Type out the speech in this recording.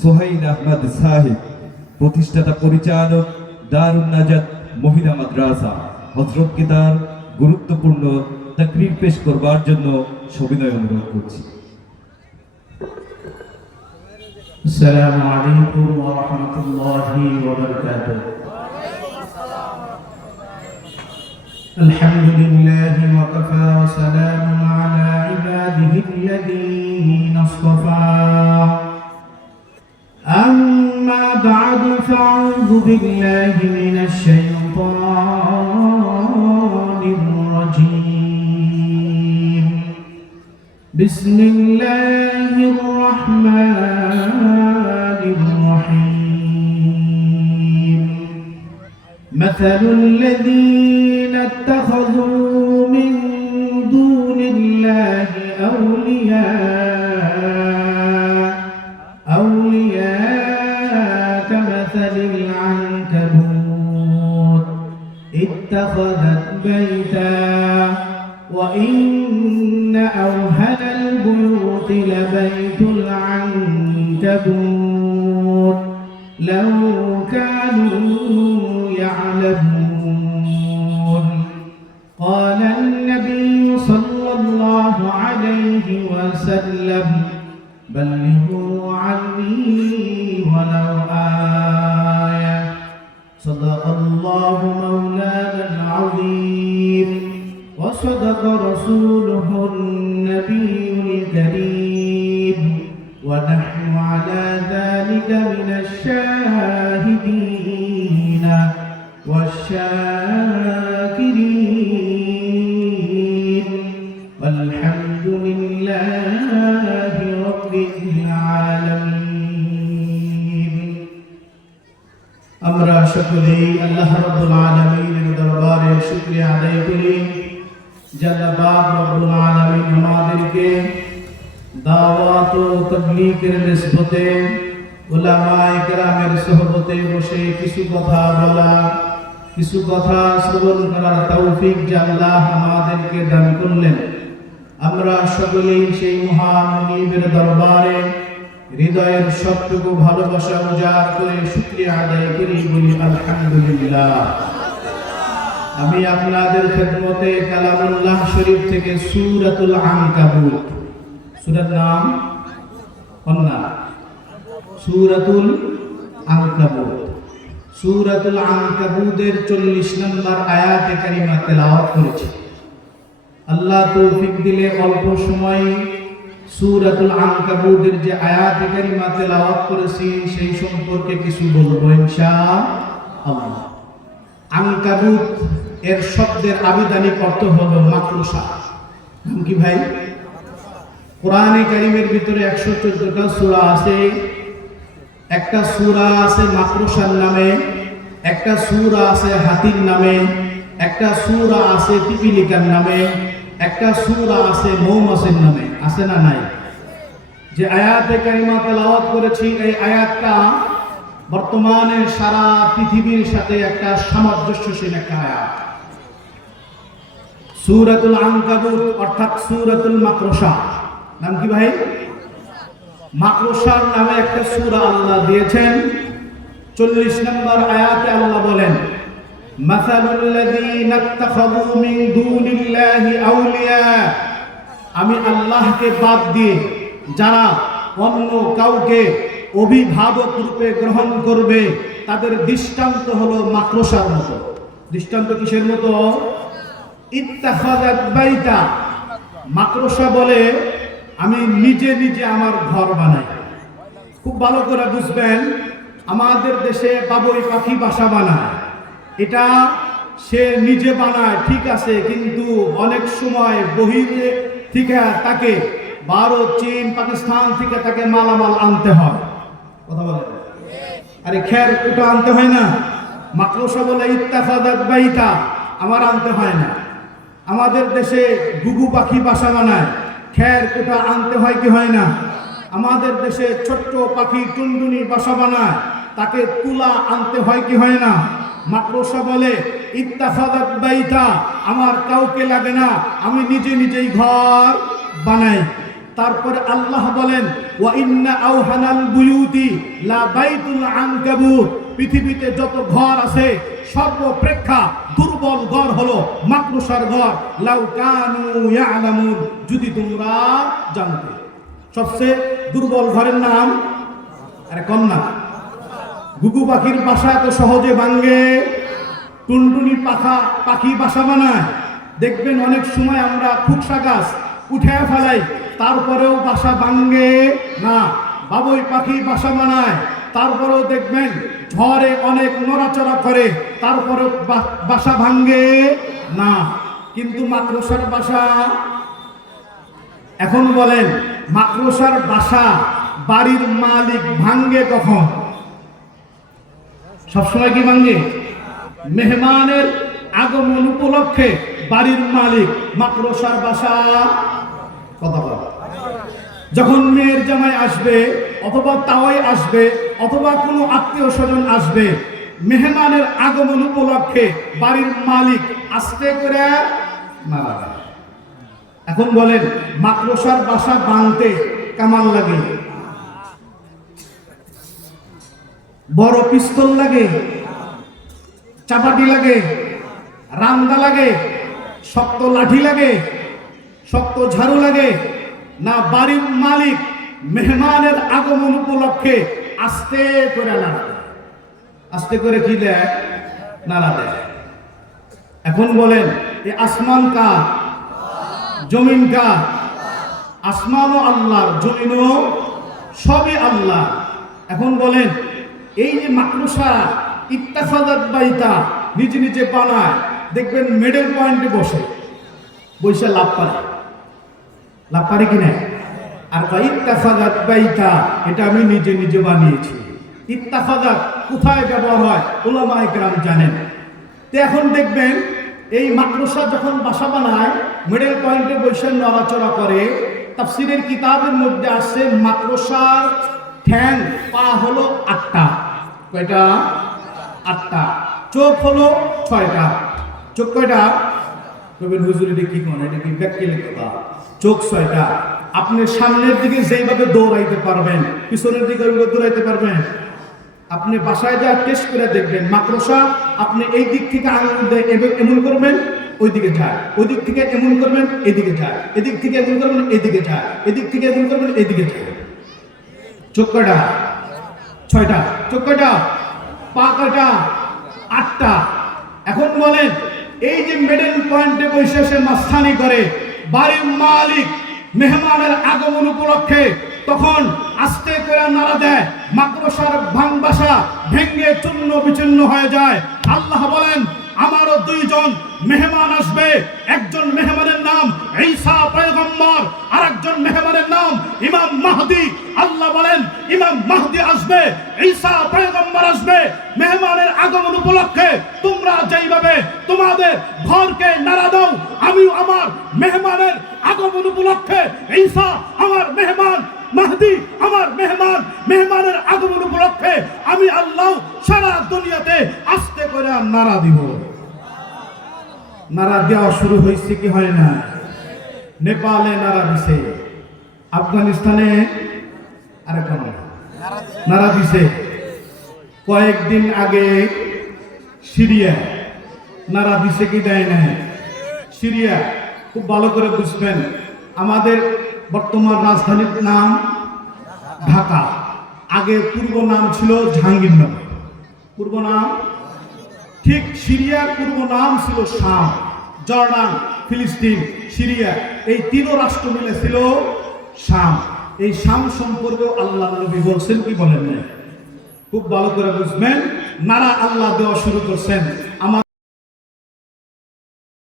সোহাইল আহমদ সাহেব প্রতিষ্ঠাতা পরিচালক দারুন নাজাত মহিলা মাদ্রাসা হজরতকে তার গুরুত্বপূর্ণ তাকরির পেশ করবার জন্য সবিনয় অনুরোধ করছি السلام عليكم ورحمة الله وبركاته الحمد لله وكفى وسلام على عباده الذين اصطفى بالله من الشيطان الرجيم. بسم الله الرحمن الرحيم. مثل الذين اتخذوا من دون الله أولياء اتخذت بيتا. وإن أوهن البيوت لبيت العنكبوت. لو كانوا يعلمون. قال النبي صلى الله عليه وسلم بلغوا عني ولو آية. صدق الله مولانا وصدق رسوله النبي الكريم ونحن على ذلك من الشاهدين والشاكرين والحمد لله رب العالمين আমরা সকলেই আল্লাহ রাব্বুল আলামিনের দরবারে শুকরিয়া আদায় করি আমাদেরকে দাওয়াত ও তাবলীগের নিসবতে, উলামায়ে কেরামের বসে কিছু কথা বলা, কিছু কথা শ্রবণ করার তৌফিক আমাদেরকে দান করলেন। আমরা সকলেই সেই মহামনিবের দরবারে হৃদয়ের সবটুকু ভালোবাসা উজাড় করে শুক্রিয়া আদায় করি বলি আলহামদুলিল্লাহ। আমি আপনাদের খেদমতে কালামুল্লাহ শরীফ থেকে সূরাতুল আনকাবুত। সূরার নাম কন্যা সূরাতুল আনকাবুত। সূরাতুল আনকাবুতের 40 নম্বর আয়াতে কারিমা তেলাওয়াত করেছি। আল্লাহ তৌফিক দিলে অল্প সময় সূরাতুল আনকাবুতের যে আয়াত কারিমা তেলাওয়াত করেছি, সেই সম্পর্কে কিছু বলব ইনশাআল্লাহ আনকাবুত এর শব্দের আবিধানিক অর্থ হলো মাকড়সা। নাম কি ভাই? কোরআনে কারিমের ভিতরে একশো চোদ্দটা সূরা আছে। একটা সুরা আছে মাকড়সার নামে, একটা সুরা আছে হাতির নামে, একটা সুরা আছে পিপিলিকার নামে, একটা সুরা আছে মৌমাছির নামে। আছে না নাই? যে আয়াতে কারিমা তেলাওয়াত করেছি, এই আয়াতটা বর্তমানে সারা পৃথিবীর সাথে একটা সামঞ্জস্যশীল একটা আয়াত। সূরাতুল আনকাবুত, অর্থাৎ সূরাতুল মাকড়সা নাম কি ভাই? মাকড়সার নামে একটা সূরা আল্লাহ দিয়েছেন। চল্লিশ নম্বর আয়াতে আল্লাহ বলেন আমি আল্লাহকে বাদ দিয়ে যারা অন্য কাউকে অভিভাবক রূপে গ্রহণ করবে, তাদের দৃষ্টান্ত হলো মাকড়সার মতো। দৃষ্টান্ত কিসের মতো? বাইতা। মাকড়সা বলে, আমি নিজে নিজে আমার ঘর বানাই। খুব ভালো করে বুঝবেন, আমাদের দেশে বাবুই পাখি বাসা বানায়। এটা সে নিজে বানায়, ঠিক আছে, কিন্তু অনেক সময় বহিরে থেকে তাকে, ভারত, চীন, পাকিস্তান থেকে তাকে মালামাল আনতে হয়। কথা বলে। আরে খের ওটা আনতে হয় না। মাকড়সা বলে ইত্তাফাদাত বাইতা। আমার আনতে হয় না। আমাদের দেশে গুগু পাখি বাসা বানায়। খের কোটা আনতে হয় কি হয় না? আমাদের দেশে ছোট্ট পাখি টুনটুনি বাসা বানায়। তাকে তুলা আনতে হয় কি হয় না? মাকড়সা বলে ইত্তাফাদাত বাইতা। আমার কাউকে লাগে না। আমি নিজে নিজেই ঘর বানাই। তারপরে আল্লাহ বলেন, ওয়া ইন্না আওহানাল বুয়ুতি লা বাইতুল আনকাবুত পৃথিবীতে যত ঘর আছে, সর্বপ্রেক্ষা দুর্বল ঘর হলো মাকড়সার ঘর। লাউ কানু ইয়ালামুন, যদি তোমরা জানতে। সবচেয়ে দুর্বল ঘরের নাম? আরে কন্যা গুগু পাখির বাসা এত সহজে ভাঙ্গে টুনটুনি পাখা পাখি বাসা বানায়। দেখবেন অনেক সময় আমরা ফুকসা গাছ উঠে ফেলাই তারপরেও বাসা ভাঙ্গে না। বাবুই পাখি বাসা বানায়, তারপরেও দেখবেন ঝড়ে অনেক নড়াচড়া করে তারপরে বাসা ভাঙ্গে না। কিন্তু মাদ্রাসার বাসা, এখন বলেন মাদ্রাসার বাসা বাড়ির মালিক ভাঙ্গে কখন? সবসময় কি ভাঙ্গে মেহমানের আগমন উপলক্ষে। বাড়ির মালিক মাকড়সার বাসা। কথা বলা। যখন মেয়ের জামাই আসবে, অথবা তাওয়াই আসবে, অথবা কোনো আত্মীয় স্বজন আসবে, মেহমানের আগমন উপলক্ষে বাড়ির মালিক আস্তে করে মারা এখন বলেন মাকড়সার বাসা বাঁধতে কামাল লাগে? বড় পিস্তল লাগে? চাপাটি লাগে? রামদা লাগে? শক্ত লাঠি লাগে, শক্ত ঝাড়ু লাগে। না বাড়ির মালিক মেহমানের আগমন উপলক্ষে আস্তে করে আস্তে করে কি দেয়? এখন বলেন, এ আসমান কা জমিন কা আসমানও আল্লাহ জমিনও সবই আল্লাহ। এখন বলেন, এই যে মাকড়সা, ইত্তাফাদাত বাইতা, নিজে নিজে বানায় দেখবেন মিডল পয়েন্টে বসে। বসে লাভ পারে। লাভ পারে কি না? আর বা ইত্তাফাদাত বাইতা এটা আমি নিজে নিজে বানিয়েছি। ইত্তাফাদাত কোথায় ব্যবহার হয়? ওলামা একরাম জানেন। তো এখন দেখবেন, এই মাকড়সা যখন বাসা বানায় মিডল পয়েন্টে বসে নড়াচড়া করে, তাফসিরের কিতাবের মধ্যে আসছে মাকড়সার ঠ্যাং, পা হলো আটটা। কয়টা? আটটা। চোখ হলো ছয়টা। চোখ কয়টা? কবির হুজুর, এটা কি কোন? এটা কি ব্যক্তিগত কথা? চোখ ছয়টা। আপনি সামনের দিকে যেইভাবে দৌড়াইতে পারবেন, পিছনের দিকে ওইভাবে দৌড়াইতে পারবেন। আপনি বাসায় যা টেস্ট করে দেখবেন মাকড়সা আপনি এই দিক থেকে আঙুল দিয়ে, এমন করবেন ওই দিকে যায়। ওই দিক থেকে এমন করবেন, এদিকে যায়। এদিক থেকে এমন করবেন, এদিকে যায়। এদিক থেকে এমন করবেন, এদিকে যায়। চোখ কয়টা? ছয়টা। চোখ কয়টা? পা কয়টা? আটটা। এখন বলেন এই যে মিডল পয়েন্টে বসে সে মাস্তানি করে, বাড়ির মালিক মেহমানের আগমন উপলক্ষে তখন আস্তে করে নাড়া দেয় মাদ্রাসার ভাঙ বাসা ভেঙ্গে চূর্ণ বিচূর্ণ হয়ে যায়। আল্লাহ বলেন, আমারও দুইজন মেহমান আসবে, একজন মেহমানের নাম ঈসা পয়গম্বর আর একজন মেহমানের নাম ইমাম মাহদি। আল্লাহ বলেন, ইমাম মাহদি আসবে, ঈসা পয়গম্বর আসবে, মেহমানের আগমন উপলক্ষে তোমরা যেইভাবে তোমাদের ঘরকে নাড়া দাও। আমি আমার মেহমানের আগমন উপলক্ষে ঈসা আমার মেহমান, মাহদি আমার মেহমান, মেহমানের আগমন উপলক্ষে আমি আল্লাহ সারা দুনিয়াতে আস্তে করে নাড়া দিব। নাড়া দেওয়া শুরু হয়েছে কি হয় না? নেপালে নাড়া দিছে। আফগানিস্তানে আরে কোন নাড়া দিছে। কয়েকদিন আগে সিরিয়া নাড়া দিছে কি দেয় না সিরিয়া, খুব ভালো করে বুঝবেন। আমাদের বর্তমান রাজধানীর নাম ঢাকা। আগে পূর্ব নাম ছিল জাহাঙ্গীরনগর। পূর্ব নাম? ঠিক সিরিয়ার পূর্ব নাম ছিল শাম, জর্ডান, ফিলিস্তিন, সিরিয়া। এই তিন রাষ্ট্র মিলে ছিল শাম। এই শাম সম্পর্কে আল্লাহ নবী বলছেন কি বলেন খুব ভালো করে বুঝবেন। নারা আল্লাহ দেওয়া শুরু করছেন।